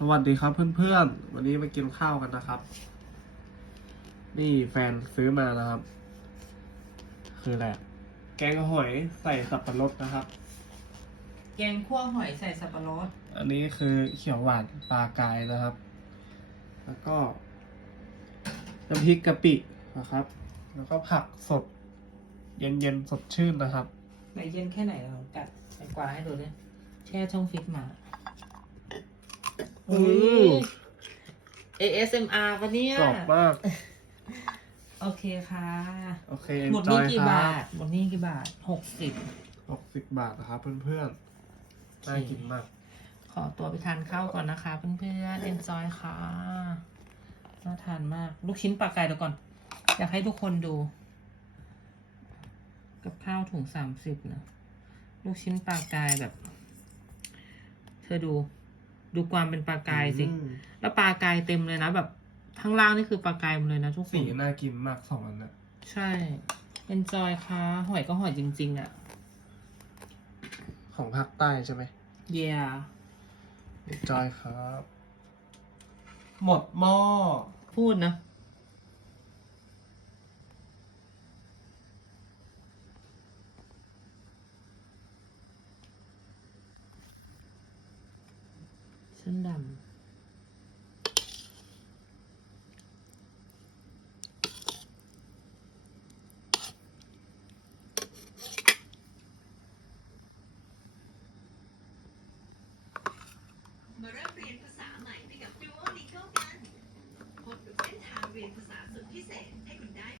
สวัสดีครับเพื่อนๆ วันนี้มากินข้าวกันนะครับ นี่แฟนซื้อมานะครับ คืออะไรอะแกงหอยใส่สับปะรดนะครับ แกงคั่วหอยใส่สับปะรด อันนี้คือเขียวหวานปลากายนะครับ แล้วก็น้ำพริกกะปินะครับ แล้วก็ผักสด เย็นๆสดชื่นนะครับ ไหนเย็นแค่ไหนเรากัดไปกวาดให้ดูเนี่ยแช่ช่องฟิตมา อืม ASMR ปะเนี่ยกรอบมาก โอเคค่ะ โอเคหมดนี่ enjoy กี่ครับาท หมดนี่กี่บาทหกสิบหกสิบบาทนะครับเพื่อนๆน่ากินมาก ขอตัวไปทานข้าวก่อนนะคะเพื่อนๆ enjoy ค่ะ น่าทานมาก ลูกชิ้นปลากายเดี๋ยวก่อน อยากให้ทุกคนดู กับข้าวถุงสามสิบนะ ลูกชิ้นปลากายแบบ เธอดู ดูความเป็นปลากายสิ อืมแล้วปลากายเต็มเลยนะ แบบข้างล่างนี่คือปลากายหมดเลยนะทุกคสีน น่ากินมากสองอันนะใช่ enjoy ค่ะ หอยก็หอยจริง ๆ อะ ของภาคใต้ใช่ไหม yeah จอยครับ หมดหม้อพูดนะ้นดำมาเริ่มเรียนภาษาใหม่ไปกับ Duolingo กันพบกับเส้นทางเรียนภาษาสุดพิเศษ